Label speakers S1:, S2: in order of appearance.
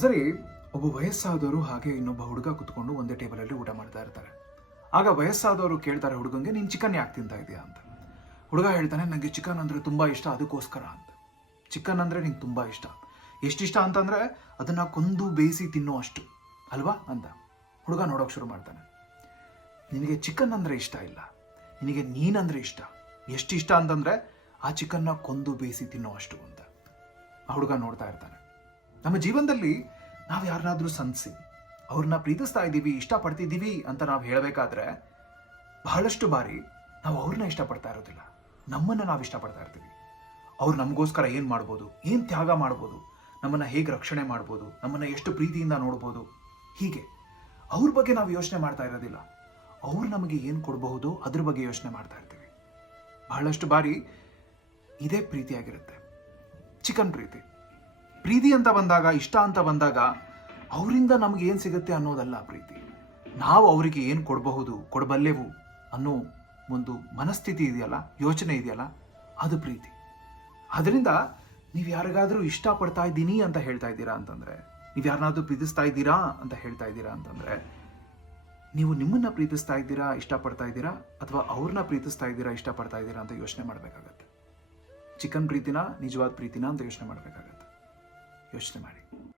S1: ಸರಿ ಒಬ್ಬ ವಯಸ್ಸಾದವರು ಹಾಗೆ ಇನ್ನೊಬ್ಬ ಹುಡುಗ ಕುತ್ಕೊಂಡು ಒಂದೇ ಟೇಬಲಲ್ಲಿ ಊಟ ಮಾಡ್ತಾ ಇರ್ತಾರೆ. ಆಗ ವಯಸ್ಸಾದವರು ಕೇಳ್ತಾರೆ, ಹುಡುಗಂಗೆ, ನೀನು ಚಿಕನ್ ಯಾಕೆ ತಿಂತಾ ಇದೆಯಾ? ಅಂತ. ಹುಡುಗ ಹೇಳ್ತಾನೆ ನನಗೆ ಚಿಕನ್ ಅಂದರೆ ತುಂಬ ಇಷ್ಟ, ಅದಕ್ಕೋಸ್ಕರ ಅಂತ. ಚಿಕನ್ ಅಂದರೆ ನಿಂಗೆ ತುಂಬ ಇಷ್ಟ. ಎಷ್ಟಿಷ್ಟ ಅಂತಂದರೆ ಅದನ್ನು ಕೊಂದು ಬೇಯಿಸಿ ತಿನ್ನೋ ಅಷ್ಟು, ಅಲ್ವಾ? ಅಂತ. ಹುಡುಗ ನೋಡೋಕೆ ಶುರು ಮಾಡ್ತಾನೆ. ನಿನಗೆ ಚಿಕನ್ ಅಂದರೆ ಇಷ್ಟ ಇಲ್ಲ. ನಿನಗೆ ನೀನಂದರೆ ಇಷ್ಟ. ಎಷ್ಟು ಇಷ್ಟ ಅಂತಂದರೆ ಆ ಚಿಕನ್ನ ಕೊಂದು ಬೇಯಿಸಿ ತಿನ್ನೋ ಅಷ್ಟು ಅಂತ. ಆ ಹುಡುಗ ನೋಡ್ತಾ ಇರ್ತಾನೆ. ನಮ್ಮ ಜೀವನದಲ್ಲಿ ನಾವು ಯಾರನ್ನಾದ್ರೂ ಸನ್ಸಿ ಅವ್ರನ್ನ ಪ್ರೀತಿಸ್ತಾ ಇದ್ದೀವಿ, ಇಷ್ಟಪಡ್ತಿದ್ದೀವಿ ಅಂತ ನಾವು ಹೇಳಬೇಕಾದ್ರೆ ಬಹಳಷ್ಟು ಬಾರಿ ನಾವು ಅವ್ರನ್ನ ಇಷ್ಟಪಡ್ತಾ ಇರೋದಿಲ್ಲ. ನಮ್ಮನ್ನು ನಾವು ಇಷ್ಟಪಡ್ತಾ ಇರ್ತೀವಿ. ಅವ್ರು ನಮಗೋಸ್ಕರ ಏನು ಮಾಡ್ಬೋದು, ಏನು ತ್ಯಾಗ ಮಾಡ್ಬೋದು, ನಮ್ಮನ್ನು ಹೇಗೆ ರಕ್ಷಣೆ ಮಾಡ್ಬೋದು, ನಮ್ಮನ್ನು ಎಷ್ಟು ಪ್ರೀತಿಯಿಂದ ನೋಡ್ಬೋದು, ಹೀಗೆ. ಅವ್ರ ಬಗ್ಗೆ ನಾವು ಯೋಚನೆ ಮಾಡ್ತಾ ಇರೋದಿಲ್ಲ. ಅವ್ರು ನಮಗೆ ಏನು ಕೊಡಬಹುದು ಅದ್ರ ಬಗ್ಗೆ ಯೋಚನೆ ಮಾಡ್ತಾ ಇರ್ತೀವಿ. ಬಹಳಷ್ಟು ಬಾರಿ ಇದೇ ಪ್ರೀತಿಯಾಗಿರುತ್ತೆ. ಚಿಕನ್ ಪ್ರೀತಿ. ಪ್ರೀತಿ ಅಂತ ಬಂದಾಗ, ಇಷ್ಟ ಅಂತ ಬಂದಾಗ ಅವರಿಂದ ನಮ್ಗೆ ಏನು ಸಿಗುತ್ತೆ ಅನ್ನೋದಲ್ಲ ಪ್ರೀತಿ. ನಾವು ಅವರಿಗೆ ಏನು ಕೊಡಬಹುದು, ಕೊಡಬಲ್ಲೆವು ಅನ್ನೋ ಒಂದು ಮನಸ್ಥಿತಿ ಇದೆಯಲ್ಲ, ಯೋಚನೆ ಇದೆಯಲ್ಲ, ಅದು ಪ್ರೀತಿ. ಅದರಿಂದ ನೀವು ಯಾರಿಗಾದರೂ ಇಷ್ಟಪಡ್ತಾ ಇದ್ದೀನಿ ಅಂತ ಹೇಳ್ತಾ ಇದ್ದೀರಾ ಅಂತಂದ್ರೆ, ನೀವು ಯಾರನ್ನಾದ್ರೂ ಪ್ರೀತಿಸ್ತಾ ಇದ್ದೀರಾ ಅಂತ ಹೇಳ್ತಾ ಇದ್ದೀರಾ ಅಂತಂದ್ರೆ, ನೀವು ನಿಮ್ಮನ್ನ ಪ್ರೀತಿಸ್ತಾ ಇದ್ದೀರಾ, ಇಷ್ಟಪಡ್ತಾ ಇದ್ದೀರಾ, ಅಥವಾ ಅವ್ರನ್ನ ಪ್ರೀತಿಸ್ತಾ ಇದ್ದೀರಾ, ಇಷ್ಟಪಡ್ತಾ ಇದ್ದೀರಾ ಅಂತ ಯೋಚನೆ ಮಾಡಬೇಕಾಗತ್ತೆ. ಚಿಕನ್ ಪ್ರೀತಿನ, ನಿಜವಾದ ಪ್ರೀತಿನ ಅಂತ ಯೋಚನೆ ಮಾಡಬೇಕಾಗತ್ತೆ. ಯೋಚನೆ ಮಾಡಿ